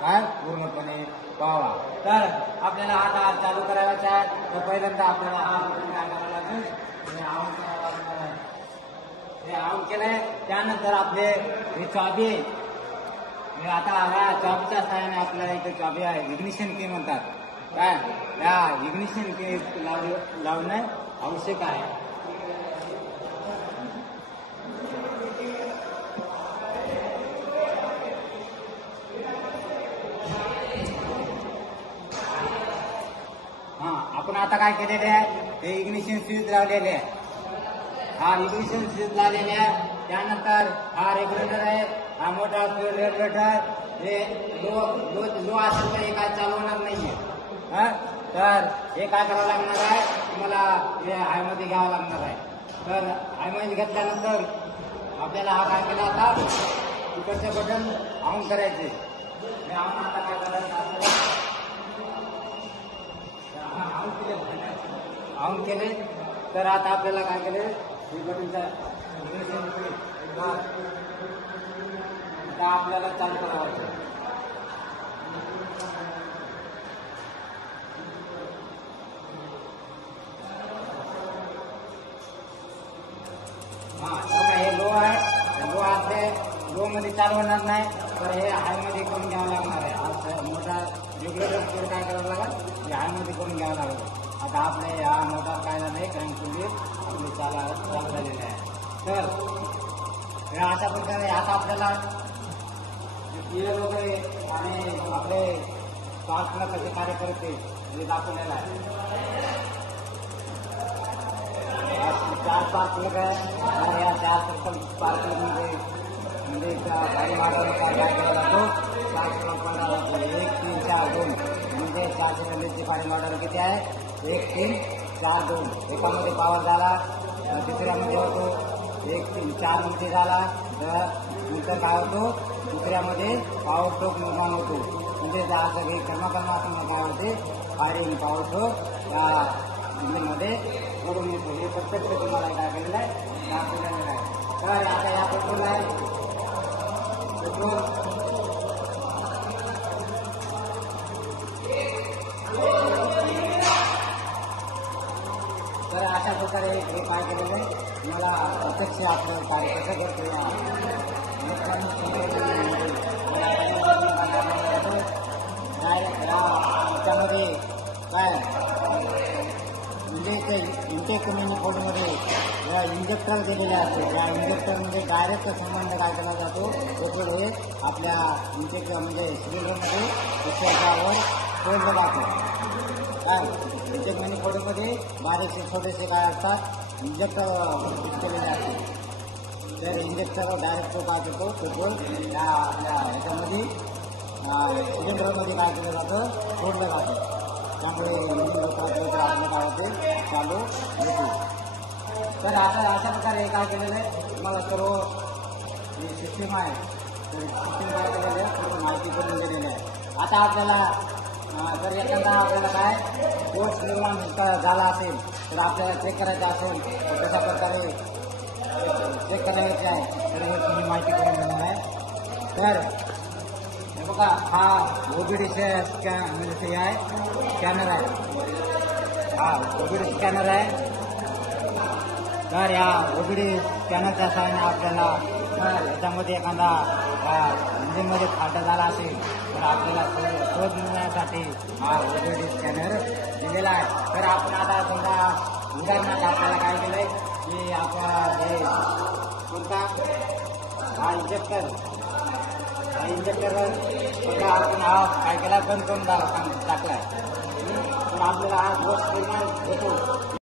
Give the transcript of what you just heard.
काय पूर्णपणे पाहावा। तर आपल्याला आता चालू करायचा आहे, तर पहिल्यांदा आपल्याला हा बटन काय करावं लागेल, हे ऑन करावं लागणार आहे। हे ऑन केलंय, त्यानंतर आपले हे चाबी हे आता ह्या चाबीच्या सहाय्याने आपल्याला इथे चाबी आहे, इग्निशन की म्हणतात काय, या इग्निशन की लावणे आवश्यक आहे। आपण आता काय केलेले आहे, हे इग्निशन स्विच लावलेले आहे, हा इग्निशन स्विच लावलेले आहे। त्यानंतर हा रेग्युलेटर आहे, हा मोठा रेग्युलेटर, हे लो असेल तर हे काय चालवणार नाहीये, तर हे काय करावं लागणार आहे, तुम्हाला हे हाय मध्ये घ्यावं लागणार आहे। तर हाय मध्ये घेतल्यानंतर आपल्याला हा काय केला, आता तिकडचे बटन ऑन करायचे। हे ऑन आता काय करायचं आपल्याला, ऑन केले, तर आता आपल्याला काय केले, हे बटनचा आता आपल्याला चालू करायचं। हे लो आहे, लो असले लो मध्ये चालू होणार नाही, तर हे हाय मध्ये करून घ्यावं लागणार आहे। आज मोठा रेग्युलेटर काय करावं लागेल, हे हाय मध्ये करून घ्यावं लागेल। आता आपले हा मोठा काय झालंय, क्रॅंकपुली आपली चालू झालेली आहे। तर हे अशा प्रकारे आता आपल्याला गिअर वगैरे आणि आपले स्पार्कला कसे कार्य करते हे दाखवलेलं आहे। 4 स्पार्क प्लग आहे, और या 4 स्पार्क प्लग म्हणजे गाडी मारण्याचा काय केला जातो, 4 प्लग पडला जातो, 1 3 4 2 म्हणजे 4 सिलेंडरची गाडी मॉडेल किती आहे, 1 3 4 2। एकामध्ये पॉवर झाला, तिसऱ्यामध्ये होतो 1 3 4 मध्ये झाला, तर नंतर काय होतो, दुसऱ्यामध्ये पॉवर स्ट्रोक निर्माण होतो, म्हणजे त्या सगळी कर्माकर्मासंग काय होते, फायरिंग पॉवर स्ट्रोक या इंजिनमध्ये घडून येतो। हे प्रत्यक्ष तुम्हाला काय केलेलं आहे, दाखवलेलं आहे। तर आता या पेट्रोल आहे, पेट्रोल तर अशा प्रकारे हे काय केलेलं आहे, मला प्रत्यक्ष आपलं कार्य कसं करतो याच्यामध्ये काय म्हणजे इंटेक कोडमध्ये या इंजेक्टर दिलेले असते, त्या इंजेक्टरमध्ये डायरेक्ट संबंध काय केला जातो, पेट्रोल हे आपल्या इंजेक्टर म्हणजे सिलेंडरमध्ये त्याच्यावर सोडलं जातं। काय इंजेक्ट कोडमध्ये बारीकसे छोटेसे काय असतात, इंजेक्टर फिट केलेले असते, तर इंजेक्टर डायरेक्ट तो काय करतो, पेट्रोल या आपल्या ह्याच्यामध्ये सिलेंडरमध्ये काय केलं जातं, सोडलं जातं, त्यामुळे आपलं काय होते, चालू होते। तर आता अशा प्रकारे काय केलेलं आहे, तुम्हाला सर्व जी सिस्टीम आहे, तर सिस्टीम काय केलेलं आहे, सर्व माहिती करून दिलेली आहे। आता आपल्याला जर एखादा आपल्याला काय दोष निर्माण झाला असेल, तर आपल्याला चेक करायचं असेल, तर कशा प्रकारे चेक करायचे आहे, तर हे तुम्ही माहिती करून देणार आहे। तर हे बघा, हा ओबीडीचे म्हणजे हे आहे, स्कॅनर आहे, हा ओबीडी स्कॅनर आहे। तर या ओबीडी स्कॅनरच्या सहाय्याने आपल्याला याच्यामध्ये एखादा इंजिनमध्ये फाल्ट झाला असेल, तर आपल्याला शोध मिळण्यासाठी हा ओबीडी स्कॅनर दिलेला आहे। तर आपण आता समजा उदाहरणार्थ आपल्याला काय केलंय, की आपला हे कोणता हा इंजेक्टर आपण हा काय केला, बंद करून टाकलाय, तर आपल्याला हा दोष निर्माण होतो।